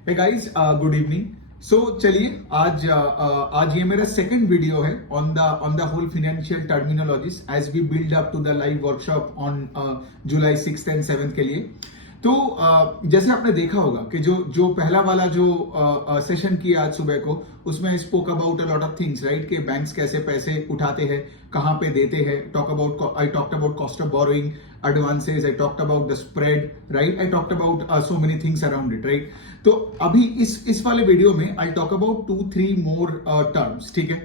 हे guys, good evening. So चलिए आज ये मेरा सेकंड वीडियो है on the whole financial terminologies as we build up to the live workshop on July 6th and 7th के लिए। तो जैसे आपने देखा होगा कि जो पहला वाला जो सेशन किया आज सुबह को, उसमें spoke about a lot of things, right, कि बैंक्स कैसे पैसे उठाते हैं, कहाँ पे देते हैं। I talked about cost of borrowing, advances, I talked about the spread, right, I talked about so many things around it, right। तो अभी इस वाले वीडियो में I'll talk about 2-3 more terms, ठीक है।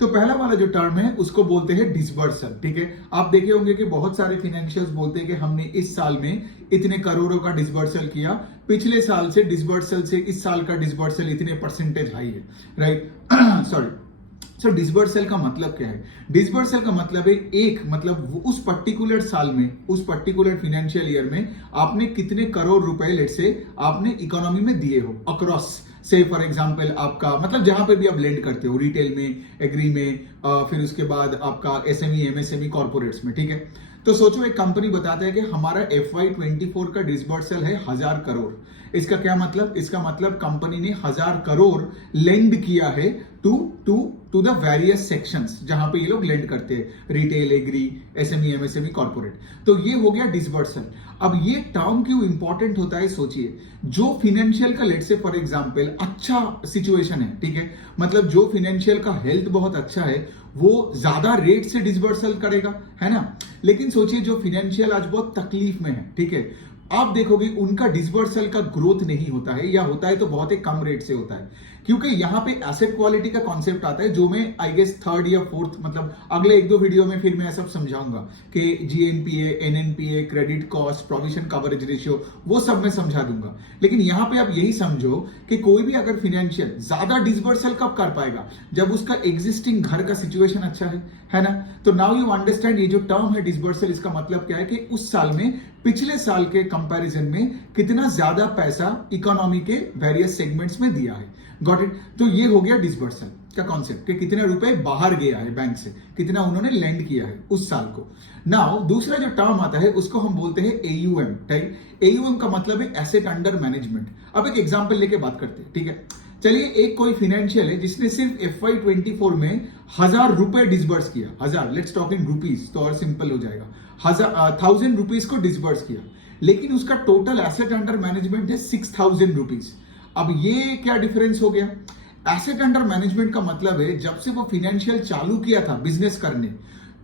तो पहला वाला जो टर्म है उसको बोलते हैं डिसबर्सल, ठीक है। आप देखे होंगे कि बहुत सारे फाइनेंशियल्स बोलते हैं कि हमने इस साल में इतने करोड़ों का डिसबर्सल किया, पिछले साल से डिसबर्सल से इस साल का डिसबर्सल इतने परसेंटेज हाई है, राइट। सॉरी, सो डिसबर्सल का मतलब क्या है? डिसबर्सल का मतलब है मतलब उस पर्टिकुलर साल में, उस पर्टिकुलर फाइनेंशियल ईयर में आपने कितने करोड़ रुपए लेट से आपने इकोनॉमी में दिए हो अक्रॉस, से फॉर एग्जांपल आपका मतलब जहां पे भी आप लेंड करते हो, रिटेल में, एग्री में, फिर उसके बाद आपका एसएमई, एमएसएमई, कॉर्पोरेट्स में, ठीक है। तो सोचो एक कंपनी बताता है कि हमारा FY24 का डिसबर्सल है 1000 करोड़। इसका क्या मतलब? इसका मतलब कंपनी ने 1000 करोड़ लेंड किया है टू द वेरियस सेक्शंस जहां पे ये लोग लेंड करते हैं, retail, agri, SME, MSME, corporate. तो ये हो गया डिसबर्सल। अब ये टर्म क्यों इंपॉर्टेंट होता है सोचिए। जो फाइनेंशियल का लेट से फॉर एग्जांपल अच्छा सिचुएशन है, ठीक है, मतलब जो फाइनेंशियल का हेल्थ बहुत अच्छा है वो ज्यादा रेट से डिसबर्सल करेगा, है ना। लेकिन सोचिए जो फाइनेंशियल आज बहुत तकलीफ में है, ठीक है, आप देखोगे उनका डिसबर्सल का ग्रोथ नहीं होता है, या होता है तो बहुत ही कम रेट से होता है, क्योंकि यहां पे एसेट क्वालिटी का कॉन्सेप्ट आता है, जो मैं आई गेस थर्ड या फोर्थ मतलब अगले 1-2 वीडियो में फिर मैं सब समझाऊंगा कि GNPA, NNPA, credit cost, provision coverage ratio, वो सब मैं समझा दूंगा। लेकिन यहां पे आप यही समझो कि कोई भी अगर फाइनेंशियल ज्यादा डिसबर्सल कब कर पाएगा? जब उसका एग्जिस्टिंग घर का सिचुएशन अच्छा है ना। तो नाउ यू अंडरस्टैंड ये जो टर्म है डिसबर्सल, इसका मतलब क्या है कि उस साल में पिछले साल के कंपैरिजन में कितना ज्यादा पैसा इकोनॉमी के वेरियस सेगमेंट्स में दिया है। Got it. तो ये हो गया डिसबर्सल का कॉन्सेप्ट कि कितने रुपए बाहर गया है बैंक से, कितना उन्होंने लेंड किया है उस साल को। नाउ दूसरा जो टर्म आता है उसको हम बोलते हैं AUM, राइट। AUM का मतलब है एसेट अंडर मैनेजमेंट। अब एक एग्जांपल लेके बात करते हैं, ठीक है। चलिए एक कोई फाइनेंशियल है जिसने सिर्फ FY24 में 1000 रुपए डिसबर्स किया, 1000, लेट्स टॉक इन रुपीज तो और सिंपल हो जाएगा, 1000 रुपीज को डिसबर्स किया, लेकिन उसका टोटल एसेट अंडर मैनेजमेंट है 6000 रुपीज। अब ये क्या डिफरेंस हो गया? एसेट अंडर मैनेजमेंट का मतलब है जब से वो फाइनेंशियल चालू किया था बिजनेस करने,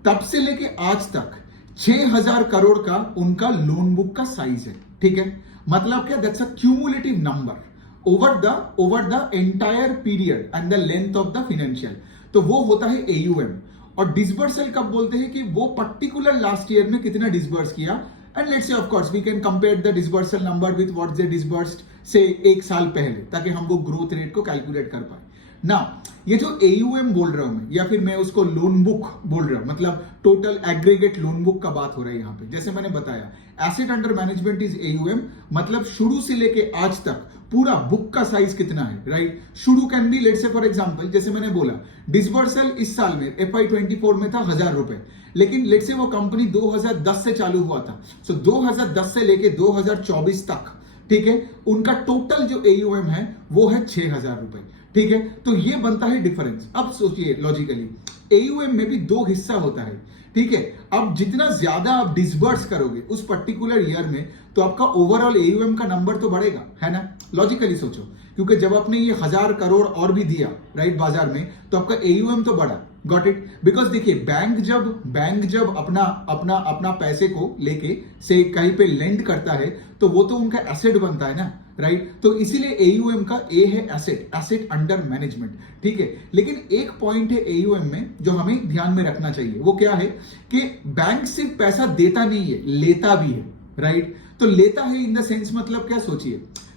तब से लेके आज तक 6000 करोड़ का उनका लोन बुक का साइज है, ठीक है। मतलब क्या? That's a cumulative number over the entire period and the length of the financial। तो वो होता है AUM। और डिसबर्सल कब बोलते हैं कि वो पर्टिकुलर लास्ट ईयर में कितना डिसबर्स किया, and let's say of course we can compare the disbursal number with what they disbursed से एक साल पहले, ताकि हम वो ग्रोथ रेट को कैलकुलेट कर पाए ना। ये जो AUM बोल रहा हूं मैं, या फिर मैं उसको लोन बुक बोल रहा हूं, मतलब टोटल एग्रीगेट लोन बुक का बात हो रहा है यहाँ पे। जैसे मैंने बताया asset under management is AUM, मतलब शुरू से लेके आज तक पूरा बुक का साइज कितना है, राइट। शुरू can be let's say for example, जैसे मैंने बोला डिसबर्सल इस साल में FY24 में था 1000 रुपए, लेकिन लेट्स से वो कंपनी 2010 से चालू हुआ था, सो 2010 से लेके 2024 तक, ठीक है, उनका टोटल जो AUM है वो है 6000 रुपए, ठीक है। तो ये बनता है डिफरेंस। अब सोचिए लॉजिकली AUM में भी 2 हिस्सा होता है, ठीक है। अब जितना ज्यादा आप डिसबर्स करोगे उस पर्टिकुलर ईयर में, तो आपका ओवरऑल AUM का नंबर तो बढ़ेगा, है ना। लॉजिकली सोचो, क्योंकि जब आपने ये 1000 करोड़ और भी दिया, राइट, बाजार में, तो आपका AUM तो बढ़ा। Got it. बिकॉज देखिए बैंक जब अपना पैसे को लेके से कहीं पे लेंड करता है, तो वो तो उनका एसेट बनता है ना, राइट। तो इसीलिए AUM का A है एसेट अंडर मैनेजमेंट, ठीक है। लेकिन एक पॉइंट है AUM में जो हमें ध्यान में रखना चाहिए, वो क्या है कि बैंक सिर्फ पैसा देता नहीं है, लेता भी है, राइट। तो लेता है इन द सेंस मतलब क्या?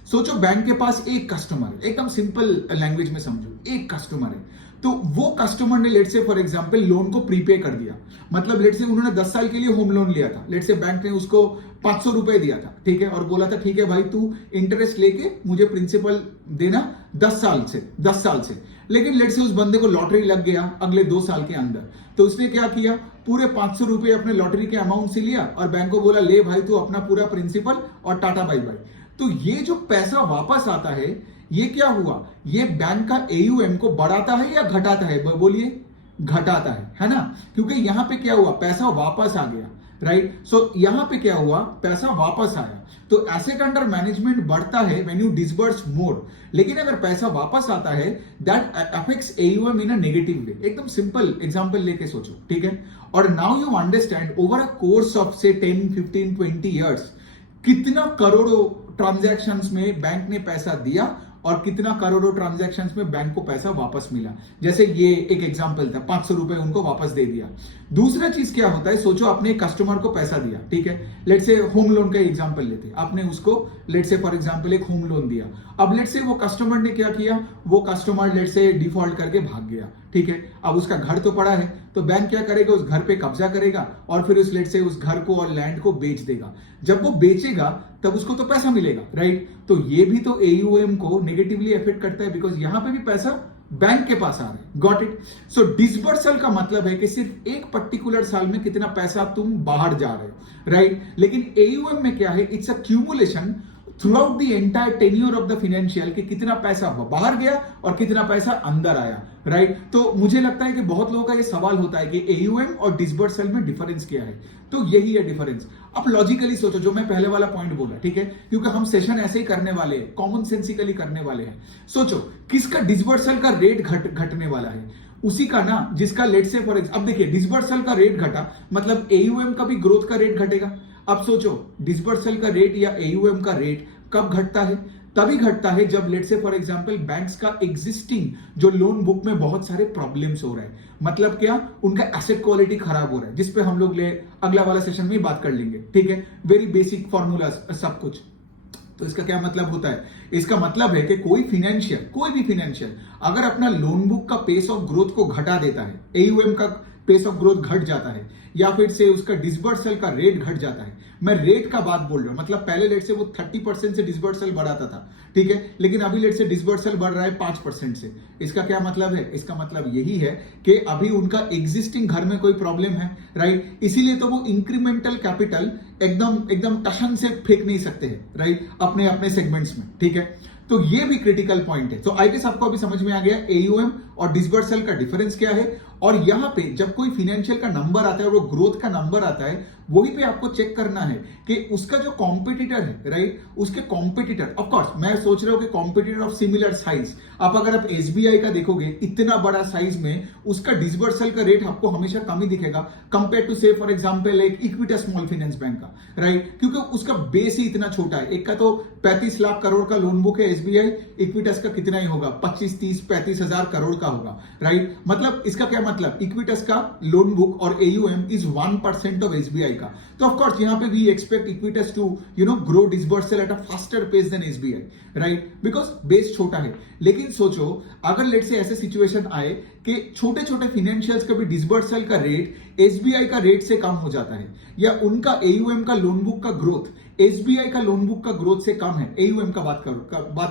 सोचो बैंक के पास एक कस्टमर है, एकदम सिंपल लैंग्वेज में समझो, एक कस्टमर है, तो वो कस्टमर ने लेट से फॉर एग्जांपल लोन को प्रीपे कर दिया, मतलब लेट से उन्होंने 10 साल के लिए होम लोन लिया था, लेट से बैंक ने उसको 500 रुपए दिया था, ठीक है, और बोला था ठीक है भाई तू इंटरेस्ट लेके मुझे प्रिंसिपल देना 10 साल से। लेकिन लेट से उस बंदे को लॉटरी लग गया अगले 2 साल के अंदर, तो उसने क्या किया, पूरे 500 रुपए अपने लॉटरी के अमाउंट से लिया और बैंक को बोला ले भाई तू अपना पूरा प्रिंसिपल और टाटा बाय बाय। तो ये जो पैसा वापस आता है, ये क्या हुआ, ये बैंक का AUM को बढ़ाता है या घटाता है, बोलिए, घटाता है ना, क्योंकि यहां पे क्या हुआ, पैसा वापस आ गया, राइट। सो यहां पे क्या हुआ, पैसा वापस आया, तो एसेट अंडर मैनेजमेंट बढ़ता है व्हेन यू डिसबर्स मोर, लेकिन अगर पैसा वापस आता है that affects AUM in a negative way. एकदम सिंपल एग्जांपल लेके सोचो, ठीक है। और now you understand over a course of से 10, 15, 20 इयर्स कितना करोड़ों ट्रांजैक्शंस में बैंक ने पैसा दिया और कितना करोड़ों ट्रांजैक्शंस में बैंक को पैसा वापस मिला। जैसे ये एक एग्जांपल था, 500 रुपए उनको वापस दे दिया। दूसरा चीज क्या होता है, सोचो आपने कस्टमर को पैसा दिया, ठीक है, लेट से होम लोन का एग्जांपल लेते हैं, आपने उसको लेट से फॉर एग्जांपल एक होम लोन दिया। अब लेट से वो कस्टमर ने क्या किया, वो कस्टमर लेट से डिफॉल्ट करके भाग गया, ठीक है। अब उसका घर तो पड़ा है, तो बैंक क्या करेगा, उस घर पे कब्जा करेगा और फिर उस लेट से उस घर को और लैंड को बेच देगा। जब वो बेचेगा तब उसको तो पैसा मिलेगा, राइट। तो ये भी तो AUM को नेगेटिवली अफेक्ट करता है, बिकॉज यहां पे भी पैसा बैंक के पास आ रहा है। Got it. सो डिसबर्सल का मतलब है कि सिर्फ एक पर्टिकुलर साल में कितना पैसा तुम बाहर जा रहे हो, राइट। लेकिन AUM में क्या है, it's a cumulation through out the entire tenure of the financial, कि कितना पैसा बाहर गया और कितना पैसा अंदर आया, राइट। तो मुझे लगता है कि बहुत लोगों का ये सवाल होता है कि AUM और डिसबर्सल में डिफरेंस क्या है, तो यही है डिफरेंस। अब लॉजिकली सोचो, जो मैं पहले वाला पॉइंट बोला, ठीक है, क्योंकि हम सेशन ऐसे ही करने वाले हैं, कॉमन सेंसिकली करने वाले हैं। सोचो किसका डिसबर्सल का रेट घटने वाला है, उसी का ना जिसका लेट से फॉर अब देखिए डिसबर्सल का रेट घटा मतलब AUM का भी ग्रोथ का रेट घटेगा। अब सोचो डिसबर्सल का रेट या AUM का रेट कब घटता है, तभी घटता है जब लेट से फॉर एग्जांपल बैंक्स का एग्जिस्टिंग जो लोन बुक में बहुत सारे प्रॉब्लम्स हो रहे हैं, मतलब क्या, उनका एसेट क्वालिटी खराब हो रहा है, जिस पे हम लोग अगला वाला सेशन में बात कर लेंगे, ठीक है। वेरी बेसिक फॉर्मूला सब कुछ। तो इसका क्या मतलब होता है, इसका मतलब है कि कोई भी फिनेंशियल अगर अपना लोन बुक का पेस ऑफ ग्रोथ को घटा देता है, AUM का पेस ऑफ ग्रोथ घट जाता है, या फिर से उसका डिसबर्सल का रेट घट जाता है। मैं रेट का बात बोल रहा हूं, मतलब पहले लेट से वो 30% से डिसबर्सल बढ़ाता था, ठीक है, लेकिन अभी लेट से डिसबर्सल बढ़ रहा है 5% से। इसका क्या मतलब है, इसका मतलब यही है कि अभी उनका एग्जिस्टिंग घर में कोई प्रॉब्लम है, राइट। इसीलिए तो वो इंक्रीमेंटल कैपिटल एकदम टशन से फेंक नहीं सकते हैं, राइट, अपने अपने सेगमेंट्स में, ठीक है। तो ये भी क्रिटिकल पॉइंट है। तो आई गेस आपको अभी समझ में आ गया AUM और डिसबर्सल का डिफरेंस क्या है। और यहां पे जब कोई फाइनेंशियल का नंबर आता है और वो ग्रोथ का नंबर आता है, वही पे आपको चेक करना है कि उसका जो कॉम्पिटिटर है, राइट, उसके कॉम्पिटिटर, ऑफ कोर्स मैं सोच रहा हूं कि कॉम्पिटिटर ऑफ सिमिलर साइज, अगर आप SBI का देखोगे इतना बड़ा साइज में उसका डिसबर्सल का रेट आपको हमेशा कम ही दिखेगा कंपेयर टू से फॉर एग्जांपल एक इक्विटा स्मॉल फाइनेंस बैंक का, राइट, क्योंकि उसका बेस ही इतना छोटा है। एक का तो 35 लाख करोड़ का लोन बुक है SBI, इक्विटस का कितना ही होगा, 25, 30, 35 हजार करोड़ का होगा, राइट। मतलब इसका क्या मतलब, इक्विटस का लोन बुक और AUM इज 1% ऑफ SBI का। तो ऑफ कोर्स यहां पे we expect Equitas to grow disbursal at a faster pace than SBI, right, because base छोटा है। लेकिन सोचो अगर लेट से ऐसे सिचुएशन आए कि छोटे छोटे फाइनेंशियल्स का भी डिसबर्सल का रेट SBI का रेट से कम हो जाता है, या उनका AUM का लोन बुक का ग्रोथ SBI का लोन बुक का ग्रोथ से कम है, AUM का बात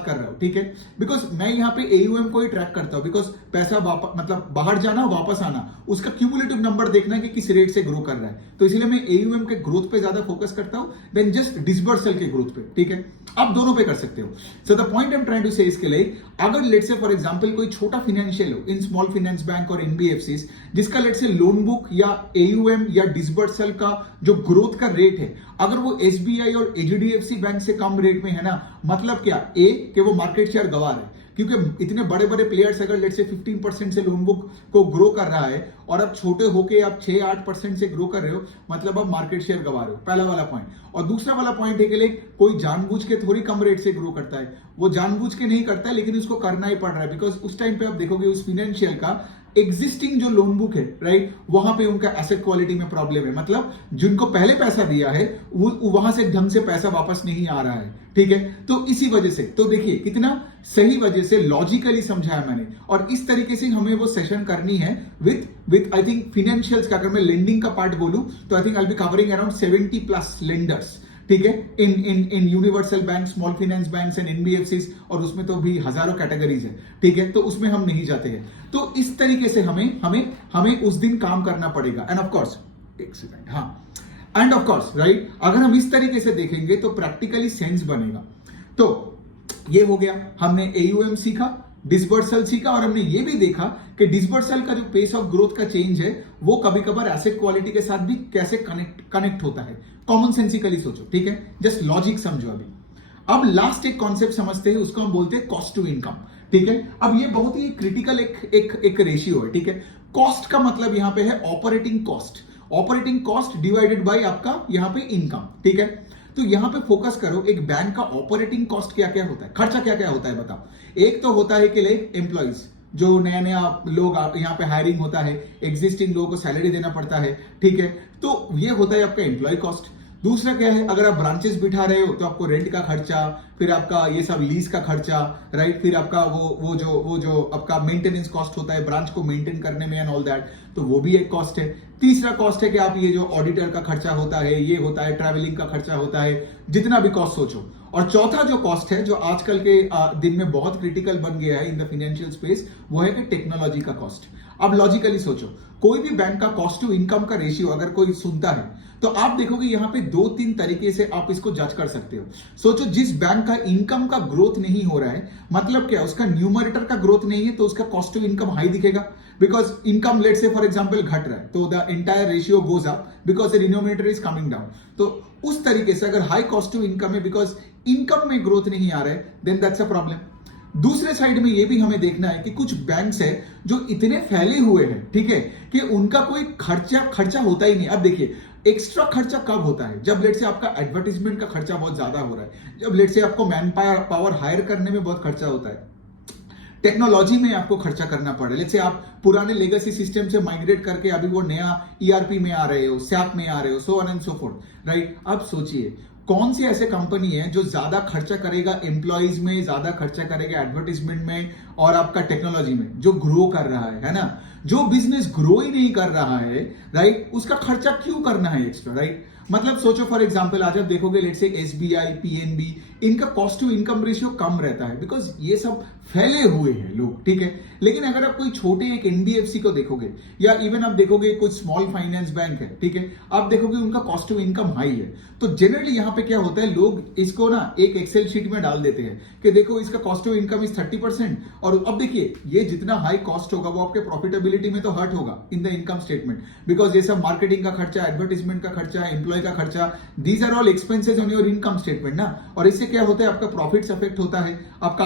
कर रहा हूं, ठीक है, बिकॉज मैं यहां पे AUM को ही ट्रैक करता हूं, बिकॉज पैसा मतलब बाहर जाना वापस आना, उसका क्यूमुलेटिव नंबर देखना है कि किस रेट से ग्रो कर रहा है। तो इसलिए मैं AUM के ग्रोथ पे ज्यादा फोकस करता हूं देन जस्ट डिसबर्सल के ग्रोथ पे, ठीक है। आप दोनों पे कर सकते हो। So the point I am trying to say इसके लिए, अगर लेट से फॉर एग्जांपल कोई छोटा फाइनेंशियल हो इन स्मॉल फाइनेंस बैंक और NBFCs, जिसका लेट से लोन बुक या AUM या डिसबर्सल का जो ग्रोथ का रेट है अगर वो SBI और HDFC बैंक से कम रेट में है ना, मतलब क्या, कि वो मार्केट शेयर गवा रहे हैं, क्योंकि इतने बड़े बड़े प्लेयर्स अगर लेट से 15% से लोन बुक को ग्रो कर रहा है और अब छोटे होके आप 6-8% से ग्रो कर रहे हो, मतलब आप मार्केट शेयर गवा रहे हो, पहला वाला पॉइंट। और दूसरा वाला पॉइंट है कि कोई जानबूझ के थोड़ी कम रेट से ग्रो करता है, वो जानबूझ के नहीं करता है, लेकिन उसको करना ही पड़ रहा है, बिकॉज उस टाइम पे आप देखोगे उस फाइनेंशियल का एग्जिस्टिंग जो लोन बुक है, राइट, वहां पे उनका एसेट क्वालिटी में प्रॉब्लम है, मतलब जिनको पहले पैसा दिया है वो वहां से ढंग से पैसा वापस नहीं आ रहा है, ठीक है। तो इसी वजह से, तो देखिए कितना सही वजह से लॉजिकली समझाया मैंने, और इस तरीके से हमें वो सेशन करनी है विथ आई थिंक फाइनेंशियल्स का। अगर मैं लेंडिंग का पार्ट बोलूं तो I think I will be covering around 70+ lenders, ठीक है, in universal bank, small finance banks and NBFCs, और उसमें तो भी हजारों कैटेगरीज है, ठीक है, तो उसमें हम नहीं जाते हैं। तो इस तरीके से हमें उस दिन काम करना पड़ेगा। एंड ऑफ कोर्स एक सेकंड, हाँ, एंड ऑफ कोर्स राइट, अगर हम इस तरीके से देखेंगे तो प्रैक्टिकली सेंस बनेगा। तो ये हो गया, हमने AUM सीखा, डिसबर्सल सीखा, और हमने ये भी देखा कि डिसबर्सल का जो पेस ऑफ ग्रोथ का चेंज है वो कभी कभार एसेट क्वालिटी के साथ भी कैसे कनेक्ट होता है। कॉमन सेंसिकली सोचो, ठीक है, जस्ट लॉजिक समझो। अब लास्ट एक कॉन्सेप्ट समझते हैं, उसको हम बोलते हैं कॉस्ट टू इनकम, ठीक है। अब ये बहुत ही क्रिटिकल एक रेशियो है, ठीक है। कॉस्ट का मतलब यहां पे है operating cost, operating cost divided by आपका यहां पे इनकम, ठीक है। तो यहां पे फोकस करो, एक बैंक का ऑपरेटिंग कॉस्ट क्या क्या होता है, खर्चा क्या क्या होता है बताओ। एक तो होता है कि लाइक एम्प्लॉइज, जो नया नया लोग यहाँ पे हायरिंग होता है, एग्जिस्टिंग लोगों को सैलरी देना पड़ता है, ठीक है। तो ये होता है आपका एम्प्लॉय कॉस्ट। दूसरा क्या है, अगर आप ब्रांचेस बिठा रहे हो तो आपको रेंट का खर्चा, फिर आपका ये सब लीज का खर्चा, राइट, फिर आपका वो जो आपका मेंटेनेंस कॉस्ट होता है ब्रांच को मेंटेन करने में एंड ऑल दैट, तो वो भी एक कॉस्ट है। तीसरा कॉस्ट है कि आप ये जो ऑडिटर का खर्चा होता है, ये होता है, ट्रैवलिंग का खर्चा होता है, जितना भी कॉस्ट सोचो। और चौथा जो कॉस्ट है, जो आजकल के दिन में बहुत क्रिटिकल बन गया है इन द फाइनेंशियल स्पेस, वो है कि टेक्नोलॉजी का कॉस्ट। अब लॉजिकली सोचो, कोई भी बैंक का कॉस्ट टू इनकम का रेशियो अगर कोई सुनता है तो आप देखोगे यहां पे 2-3 तरीके से आप इसको जज कर सकते हो। सोचो, जिस बैंक का इनकम का ग्रोथ नहीं हो रहा है, मतलब क्या, उसका न्यूमरेटर का ग्रोथ नहीं है, तो उसका कॉस्ट टू इनकम हाई दिखेगा, बिकॉज इनकम लेट से फॉर एग्जांपल घट रहा है, तो the entire ratio goes up because the denominator is coming down. तो उस तरीके से अगर हाई कॉस्ट टू इनकम है बिकॉज इनकम में ग्रोथ नहीं आ रहा है, देन दैट्स अ प्रॉब्लम। दूसरे साइड में ये भी हमें देखना है कि कुछ बैंक्स है जो इतने फैले हुए हैं, ठीक है, कि उनका कोई खर्चा होता ही नहीं। अब देखिए, एक्स्ट्रा खर्चा कब होता है, जब लेट से आपका एडवर्टाइजमेंट का खर्चा बहुत ज्यादा हो रहा है, जब लेट से आपको मैन पावर हायर करने में बहुत खर्चा होता है, टेक्नोलॉजी में आपको खर्चा करना पड़ रहा है। जैसे आप पुराने लेगेसी सिस्टम से माइग्रेट करके अभी वो नया ERP में आ रहे हो, SAP में आ रहे हो, सो on and so fourth, right. अब सोचिए, कौन सी ऐसे कंपनी है जो ज्यादा खर्चा करेगा एम्प्लॉइज में, ज्यादा खर्चा करेगा एडवर्टाइजमेंट में और आपका टेक्नोलॉजी में, जो ग्रो कर रहा है ना। जो बिजनेस ग्रो ही नहीं कर रहा है, राइट, उसका खर्चा क्यों करना है एक्स्ट्रा, राइट। मतलब सोचो, फॉर एग्जांपल आज आप देखोगे लेट से SBI, PNB, इनका कॉस्ट टू इनकम रेशियो कम रहता है बिकॉज ये सब फैले हुए हैं लोग, ठीक है। लेकिन अगर आप कोई छोटे एक NBFC को देखोगे, या इवन आप देखोगे कुछ स्मॉल फाइनेंस बैंक है, ठीक है, आप देखोगे उनका कॉस्ट टू इनकम हाई है। तो जनरली यहाँ पे क्या होता है, लोग इसको ना एक एक्सेल शीट में डाल देते हैं कि देखो इसका कॉस्ट टू इनकम इज 30%, और अब देखिए ये जितना हाई कॉस्ट होगा वो आपके प्रॉफिटेबिलिटी में तो हर्ट होगा in the income statement, because ये सब मार्केटिंग का खर्चा, एडवर्टाइजमेंट का खर्चा, एम्प्लॉय का खर्चा, these are all expenses on your income statement ना। और इससे क्या होता है, आपका प्रॉफिट्स अफेक्ट होता है, आपका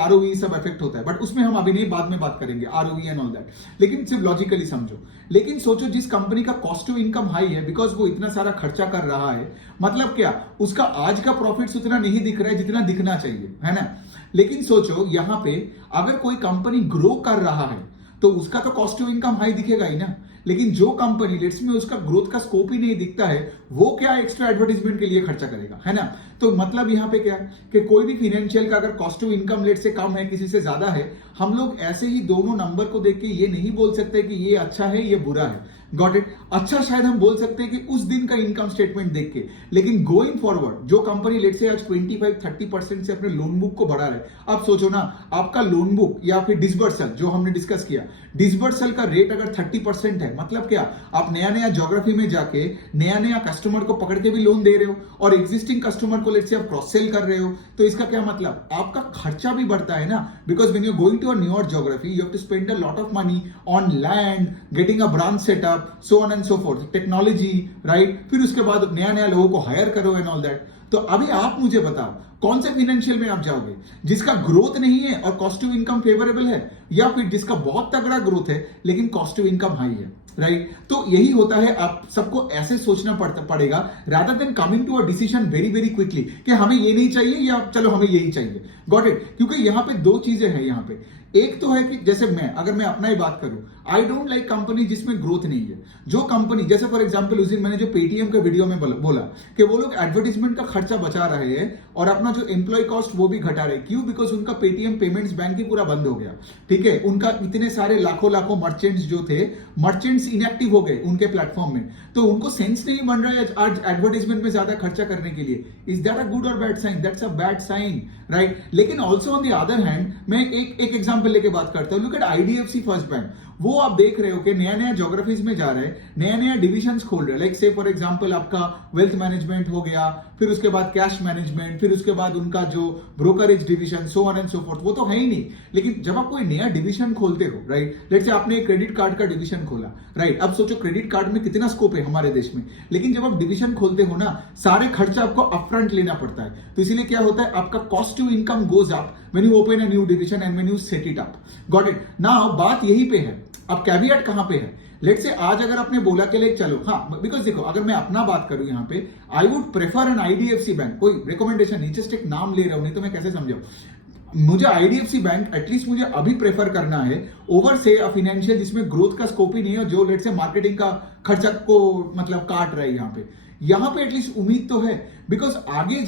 ROE सब अफेक्ट होता है, बट उसमें हम अभी नहीं, बाद में बात करेंगे ROE एंड ऑल दैट। लेकिन सिर्फ लॉजिकली समझो। लेकिन सोचो, जिस कंपनी का कॉस्ट टू इनकम हाई है बिकॉज वो इतना सारा खर्चा कर रहा है, मतलब क्या, उसका आज का प्रॉफिट्स उतना नहीं दिख रहा है जितना दिखना चाहिए, है ना। लेकिन सोचो, यहां पे अगर कोई कंपनी ग्रो कर रहा है तो उसका तो कॉस्ट टू इनकम हाई दिखेगा ही ना। लेकिन जो कंपनी लेट्स में उसका ग्रोथ का स्कोप ही नहीं दिखता है, वो क्या एक्स्ट्रा एडवर्टाइजमेंट के लिए खर्चा करेगा, है ना। तो मतलब यहाँ पे क्या कि कोई भी फाइनेंशियल का अगर कॉस्ट टू इनकम लेट से कम है, किसी से ज्यादा है, हम लोग ऐसे ही दोनों नंबर को देख के ये नहीं बोल सकते कि ये अच्छा है ये बुरा है। Got it. अच्छा शायद हम बोल सकते हैं कि उस दिन का इनकम स्टेटमेंट देख के, लेकिन गोइंग फॉरवर्ड जो कंपनी लेट से आज 25-30% से अपने लोन बुक को बढ़ा रहे, अब सोचो ना, आपका लोन बुक या फिर डिसबर्सल जो हमने डिस्कस किया, डिसबर्सल का रेट अगर 30% है, मतलब क्या, आप नया नया ज्योग्राफी में जाके नया नया कस्टमर को पकड़ के भी लोन दे रहे हो और एग्जिस्टिंग कस्टमर को लेट से आप क्रॉस सेल कर रहे हो, तो इसका क्या मतलब, आपका खर्चा भी बढ़ता है ना। Because when you going to a newer geography you have to spend a lot of money on land, getting a branch setup, so on and so forth, technology, right. फिर उसके बाद नया नया लोगों को हायर करो एंड ऑल दैट। तो अभी आप मुझे बताओ, कौन से फाइनेंशियल में आप जाओगे, जिसका ग्रोथ नहीं है और कॉस्ट टू इनकम फेवरेबल है, या फिर जिसका बहुत तगड़ा ग्रोथ है लेकिन कॉस्ट टू इनकम हाई है, राइट। तो यही होता है, आप सबको ऐसे सोचना पड़ेगा rather than coming to a decision very very quickly कि हमें ये नहीं चाहिए या चलो हमें यही चाहिए। Got it. क्योंकि यहां पे दो चीजें हैं यहां पे, एक तो है कि जैसे अगर मैं अपना ही बात करूं, आई डोंट लाइक कंपनी जिसमें ग्रोथ नहीं है। जो कंपनी, जैसे फॉर एग्जांपल उस दिन मैंने जो पेटीएम के वीडियो में बोला कि वो लोग एडवर्टाइजमेंट का खर्चा बचा रहे हैं और अपना जो एम्प्लॉय कॉस्ट वो भी घटा रहे, क्यों, बिकॉज उनका पेटीएम पेमेंट्स बैंक ही पूरा बंद हो गया, ठीक है। उनका इतने सारे लाखों मर्चेंट्स जो थे, मर्चेंट्स इनएक्टिव हो गए उनके प्लेटफॉर्म में, तो उनको सेंस नहीं बन रहा है आज एडवर्टाइजमेंट में ज्यादा खर्चा करने के लिए। इज दैट अ गुड और bad sign? That's a bad sign, right. लेकिन also on the other hand, मैं एक एग्जांपल लेके बात करता हूं। Look at IDFC first bank, वो आप देख रहे हो कि नया नया ज्योग्राफीज में जा रहे हैं, नया नया डिविजन्स खोल रहे हैं, लाइक से फॉर एग्जांपल आपका वेल्थ मैनेजमेंट हो गया, फिर उसके बाद कैश मैनेजमेंट, फिर उसके बाद उनका जो brokerage division, so on and so fourth, वो तो है ही नहीं। लेकिन जब आप कोई नया डिवीजन खोलते हो, राइट, लेट्स से आपने एक क्रेडिट कार्ड का डिवीजन खोला, राइट, अब सोचो क्रेडिट कार्ड में कितना स्कोप है हमारे देश में। लेकिन जब आप डिवीजन खोलते हो ना, सारे खर्चा आपको अपफ्रंट लेना पड़ता है, तो इसीलिए क्या होता है, आपका cost to income goes up when you open a new division and when you set it up. Got it? Now बात यही पे है, अब कैवियट कहां पे है? लेट्स से आज अगर आपने बोला कि ले चलो, हाँ, बिकॉज देखो, अगर मैं अपना बात करूं यहाँ पे, I would prefer an IDFC bank. कोई रिकमेंडेशन नहीं, जस्ट एक नाम ले रहा हूं, नहीं तो मैं कैसे समझाऊं। मुझे आईडीएफसी बैंक एटलीस्ट मुझे अभी प्रेफर करना है ओवर से अ फाइनेंशियल जिसमें ग्रोथ का स्कोप ही नहीं है, जो लेट्स से मार्केटिंग का खर्चा को मतलब काट रहा है यहाँ पे एटलीस्ट उम्मीद तो है। बिकॉज आगे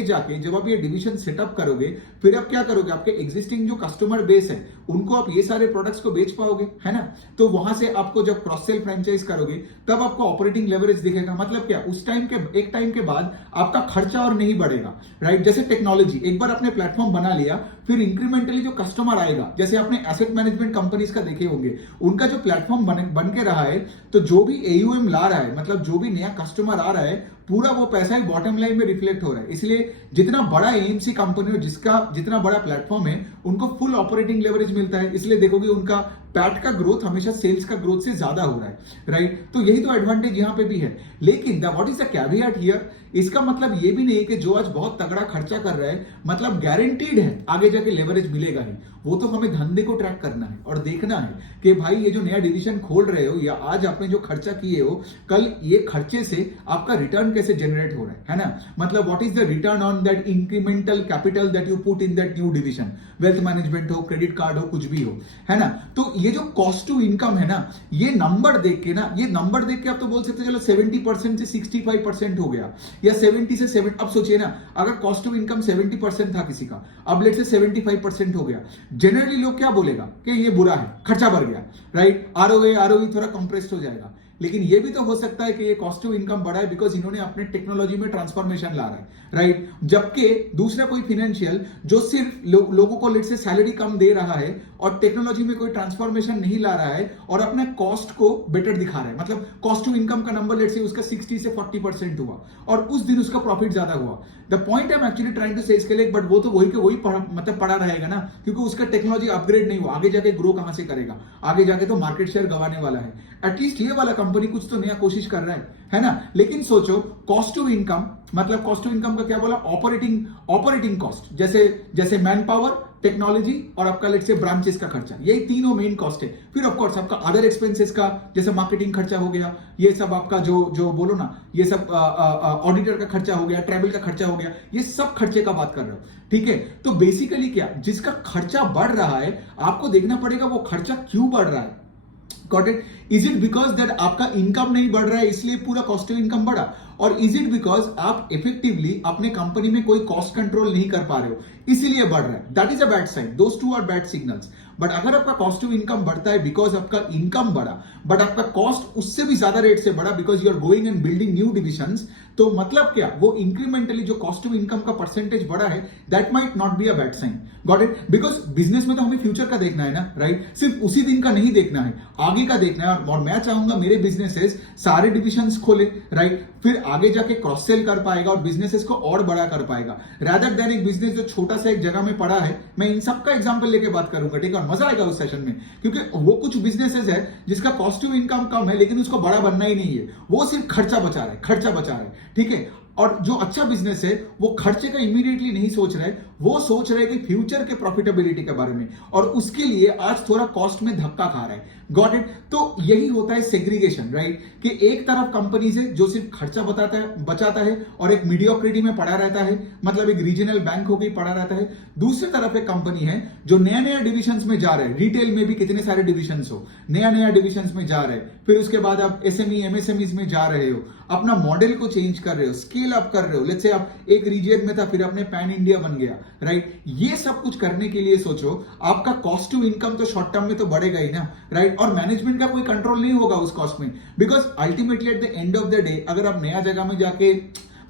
जाके जब आप ये डिवीजन सेटअप करोगे, फिर आप क्या करोगे, आपके एग्जिस्टिंग जो कस्टमर बेस है उनको आप ये सारे प्रोडक्ट्स को बेच पाओगे, है ना। तो वहां से आपको जब क्रॉस सेल फ्रेंचाइज करोगे तब आपको ऑपरेटिंग लेवरेज दिखेगा। मतलब क्या, उस एक टाइम के बाद आपका खर्चा और नहीं बढ़ेगा, राइट। जैसे टेक्नोलॉजी, एक बार आपने प्लेटफॉर्म बना लिया, फिर इंक्रीमेंटली जो कस्टमर आएगा, जैसे आपने एसेट मैनेजमेंट कंपनीज का देखे होंगे, उनका जो प्लेटफॉर्म बन के रहा है, तो जो भी एयूएम ला रहा है, मतलब जो भी नया कस्टमर आ रहा है, पूरा वो पैसा ही बॉटम लाइन में रिफ्लेक्ट हो रहा है। इसलिए जितना बड़ा एएमसी कंपनी और जिसका जितना बड़ा प्लेटफॉर्म है, उनको फुल ऑपरेटिंग लेवरेज मिलता है। इसलिए देखोगे उनका पैट का ग्रोथ हमेशा सेल्स का ग्रोथ से ज्यादा हो रहा है, राइट। तो यही तो एडवांटेज यहां पे भी है। लेकिन what is the caveat here, इसका मतलब ये भी नहीं है कि जो आज बहुत तगड़ा खर्चा कर रहा है मतलब गारंटीड है आगे जाके लेवरेज मिलेगा ही। वो तो हमें धंधे को ट्रैक करना है और देखना है कि भाई ये जो नया डिवीजन खोल रहे हो या आज आपने जो खर्चा किए हो, कल ये खर्चे से आपका रिटर्न कैसे जनरेट हो रहा है ना। मतलब what is the return on that incremental capital that you put in that new division, wealth management हो, क्रेडिट कार्ड हो, कुछ भी हो, है ना। तो ये जो कॉस्ट टू इनकम है ना, ये नंबर देख के आप तो बोल सकते चलो 70% से 65% हो गया, या 70 से 7। अब सोचिए ना, अगर कॉस्ट टू इनकम 70% था किसी का, अब लेट से 75% हो गया, जनरली लोग क्या बोलेगा कि ये बुरा है, खर्चा बढ़ गया, राइट। आरओई थोड़ा कंप्रेस्ड हो जाएगा। लेकिन ये भी तो हो सकता है कि ये कॉस्ट टू इनकम बढ़ा है बिकॉज इन्होंने अपने टेक्नोलॉजी में ट्रांसफॉर्मेशन ला रहा है, राइट। जबकि दूसरा कोई फाइनेंशियल जो सिर्फ लोगों को लेट से सैलरी कम दे रहा है और टेक्नोलॉजी में कोई ट्रांसफॉर्मेशन नहीं ला रहा है और अपने कॉस्ट को बेटर दिखा रहा है, मतलब कॉस्ट टू इनकम का नंबर लेट से उसका 60 से 40% हुआ और उस दिन उसका प्रॉफिट ज्यादा हुआ। The point I am actually trying to say इसके लिए, बट वो तो वही के वही पड़ा रहेगा ना, क्योंकि उसका टेक्नोलॉजी अपग्रेड नहीं हुआ। आगे जाके ग्रो कहां से करेगा, आगे जाके तो मार्केट शेयर गंवाने वाला है। एटलीस्ट ये वाला कंपनी कुछ तो नया कोशिश कर रहा है ना। लेकिन सोचो कॉस्ट टू इनकम, मतलब कॉस्ट टू इनकम का क्या बोला, ऑपरेटिंग कॉस्ट, जैसे मैन पावर, टेक्नोलॉजी और आपका लेट से ब्रांचेस का खर्चा, यही तीनों मेन कॉस्ट है। फिर ऑफ कोर्स आपका अदर एक्सपेंसेस का, जैसे मार्केटिंग खर्चा हो गया, ये सब आपका जो बोलो ना, ये सब ऑडिटर का खर्चा हो गया, ट्रैवल का खर्चा हो गया, ये सब खर्चे का बात कर रहा हूं, ठीक है। तो बेसिकली क्या, जिसका खर्चा बढ़ रहा है आपको देखना पड़ेगा वो खर्चा क्यों बढ़ रहा है। Got it? Is it because that आपका इनकम नहीं बढ़ रहा है इसलिए पूरा कॉस्ट टू इनकम बढ़ा, और इज इट बिकॉज आप इफेक्टिवली अपने कंपनी में कोई कॉस्ट कंट्रोल नहीं कर पा रहे हो इसीलिए बढ़ रहा है? That is a bad sign, those two are bad signals. But अगर आपका कॉस्ट टू इनकम बढ़ता है बिकॉज आपका इनकम बढ़ा, बट आपका कॉस्ट उससे भी ज्यादा रेट से बढ़ा because you are going and building new divisions, तो मतलब क्या, वो इंक्रीमेंटली जो कॉस्ट टू इनकम का परसेंटेज बढ़ा है, that might not be a bad sign. Got it? Because business में तो हमें फ्यूचर का देखना है ना, राइट। सिर्फ उसी दिन का नहीं देखना है, आगे का देखना है। और मैं चाहूंगा मेरे बिजनेसेस सारे डिविजन्स खोले, राइट, फिर आगे जाके क्रॉस सेल कर पाएगा और बिजनेसेस को और बड़ा कर पाएगा, रादर देन एक बिजनेस जो छोटा सा एक जगह में पड़ा है। मैं इन सब का एग्जांपल लेके बात करूंगा, ठीक है, और मजा आएगा उस सेशन में, क्योंकि वो कुछ बिजनेसेस है जिसका कॉस्ट टू इनकम कम है लेकिन उसको बड़ा बनना ही नहीं है, वो सिर्फ खर्चा बचा रहा है, ठीक है। और जो अच्छा बिजनेस है वो खर्चे का इमीडिएटली नहीं सोच रहे, वो सोच रहे कि फ्यूचर के प्रॉफिटेबिलिटी के बारे में, और उसके लिए आज थोड़ा कॉस्ट में धक्का खा रहा है। Got it? तो यही होता है सेग्रीगेशन, राइट, कि एक तरफ कंपनीज है जो सिर्फ खर्चा बचाता है और एक मीडियोक्रिटी में पड़ा रहता है, मतलब एक रीजनल बैंक होकर पड़ा रहता है। दूसरी तरफ एक कंपनी है जो नया डिविजन्स में जा रहे हैं, रिटेल में भी कितने सारे डिविजन्स हो, नया डिविजन्स में जा रहे हैं, फिर उसके बाद आप एसएमई एमएसएमईज में जा रहे हो, अपना मॉडल को चेंज कर रहे हो, स्केल अप कर रहे हो। लेट्स से आप एक रीजन में था फिर अपने पैन इंडिया बन गया, राइट। ये सब कुछ करने के लिए सोचो आपका कॉस्ट टू इनकम तो शॉर्ट टर्म में तो बढ़ेगा ही ना, राइट, और मैनेजमेंट का कोई कंट्रोल नहीं होगा उस कॉस्ट में, because ultimately at the end of the day अगर आप नया जगह में जाके,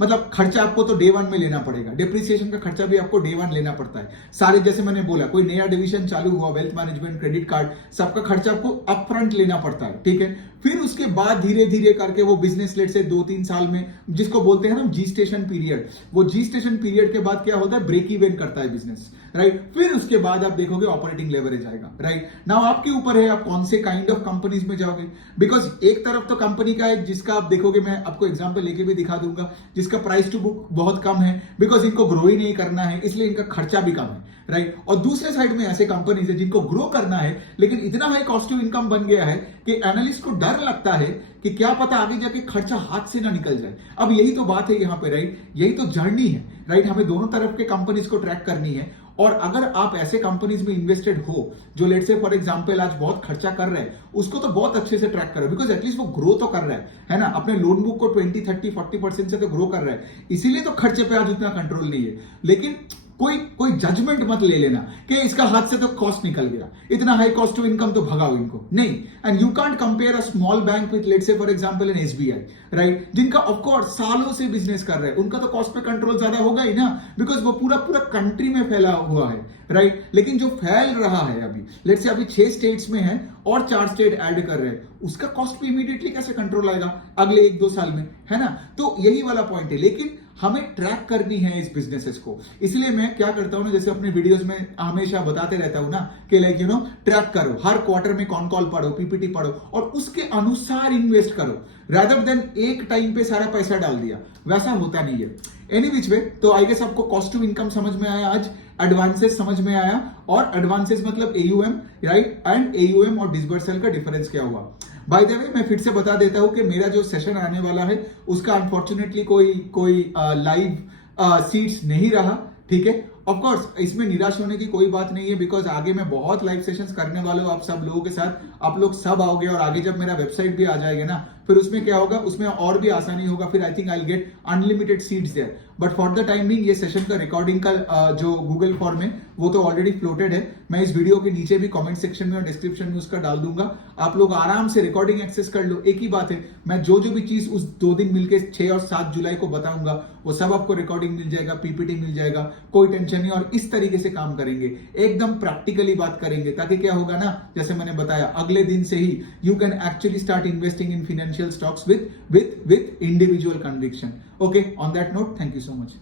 मतलब खर्चा आपको तो डे वन में लेना पड़ेगा, डिप्रिसिएशन का खर्चा भी आपको डे वन लेना पड़ता है सारे। जैसे मैंने बोला कोई नया डिवीजन चालू हुआ, वेल्थ मैनेजमेंट, क्रेडिट कार्ड, सबका खर्चा आपको अपफ्रंट लेना पड़ता है, ठीक है। फिर उसके बाद धीरे धीरे करके वो बिजनेस लेट से 2-3 साल में, जिसको बोलते हैं ना जी स्टेशन पीरियड, वो जी स्टेशन पीरियड के बाद क्या होता है, ब्रेक इवन करता है बिजनेस, राइट। फिर उसके बाद आप देखोगे ऑपरेटिंग लेवरेज आएगा, राइट। नाउ आपके ऊपर है आप कौन से काइंड ऑफ कंपनीज में जाओगे, बिकॉज एक तरफ तो कंपनी का है जिसका आप देखोगे, मैं आपको एग्जांपल लेके भी दिखा दूंगा, जिसका प्राइस टू बुक बहुत कम है, बिकॉज इनको ग्रो ही नहीं करना है, इसलिए इनका खर्चा भी कम है, राइट। और दूसरे साइड में ऐसे कंपनीज है जिनको ग्रो करना है, लेकिन इतना हाई कॉस्ट टू इनकम बन गया है कि एनालिस्ट को डर लगता है कि क्या पता आगे जाके खर्चा हाथ से ना निकल जाए। अब यही तो बात है यहाँ पे, राइट, यही तो जर्नी है, राइट। हमें दोनों तरफ के कंपनीज को ट्रैक करनी है, और अगर आप ऐसे कंपनीज में इन्वेस्टेड हो जो लेट से फॉर एग्जांपल आज बहुत खर्चा कर रहे हैं, उसको तो बहुत अच्छे से ट्रैक करो, बिकॉज एटलीस्ट वो ग्रो तो कर रहा है ना, अपने लोन बुक को 20-30-40% से तो ग्रो कर रहा है, इसीलिए तो खर्चे पे आज उतना कंट्रोल नहीं है। लेकिन कोई जजमेंट मत ले लेना कि इसका हाथ से तो कॉस्ट निकल गया, इतना हाई कॉस्ट टू इनकम तो भगाओ इनको, नहीं। And you can't compare a small bank with let's say for example an SBI, right, जिनका ऑफ कोर्स सालों से बिजनेस कर रहे हैं, उनका तो कॉस्ट पे कंट्रोल ज्यादा होगा ही ना, बिकॉज वो पूरा कंट्री में फैला हुआ है, राइट। लेकिन जो फैल रहा है अभी, लेट्स से अभी 6 स्टेट्स में है और 4 स्टेट ऐड कर रहे हैं, उसका कॉस्ट पे इमीडिएटली कैसे कंट्रोल आएगा अगले 1-2 साल में, है ना। तो यही वाला पॉइंट है, लेकिन हमें ट्रैक करनी है इस बिजनेसेस को। इसलिए मैं क्या करता हूं ना, जैसे अपने वीडियोस में हमेशा बताते रहता हूं ना कि लाइक यू नो ट्रैक करो, हर क्वार्टर में कौन कॉल पढ़ो, पीपीटी पढ़ो और उसके अनुसार इन्वेस्ट करो, रादर देन एक टाइम पे सारा पैसा डाल दिया, वैसा होता नहीं है। एनी विच वे, तो आई गेस आपको कॉस्ट टू इनकम समझ में आया, आज एडवांसेस समझ में आया, और एडवांसेस मतलब एयूएम, राइट, एंड एयूएम और डिसबर्सल का डिफरेंस क्या हुआ। बाय द वे, मैं फिर से बता देता हूं कि मेरा जो सेशन आने वाला है उसका अनफॉर्चुनेटली कोई लाइव सीट्स नहीं रहा, ठीक है। ऑफ कोर्स इसमें निराश होने की कोई बात नहीं है, बिकॉज आगे मैं बहुत लाइव सेशंस करने वाला हूं आप सब लोगों के साथ, आप लोग सब आओगे, और आगे जब मेरा वेबसाइट भी आ जाएगा ना, फिर उसमें क्या होगा, उसमें और भी आसानी होगा, फिर I think I will get unlimited seats there. But for the time being ये सेशन का रिकॉर्डिंग का जो गूगल फॉर्म है वो तो ऑलरेडी फ्लोटेड है, मैं इस वीडियो के नीचे भी कमेंट सेक्शन में और डिस्क्रिप्शन में उसका डाल दूंगा, आप लोग आराम से रिकॉर्डिंग एक्सेस कर लो। एक ही बात है, मैं जो भी चीज उस 2 दिन मिलके 6 और 7 जुलाई को बताऊंगा वो सब आपको रिकॉर्डिंग मिल जाएगा, पीपीटी मिल जाएगा, कोई टेंशन नहीं। और इस तरीके से काम करेंगे, एकदम प्रैक्टिकली बात करेंगे, ताकि क्या होगा ना, जैसे मैंने बताया, अगले दिन से ही you can actually start investing in financial stocks with individual conviction. Okay, on that note, thank you so much.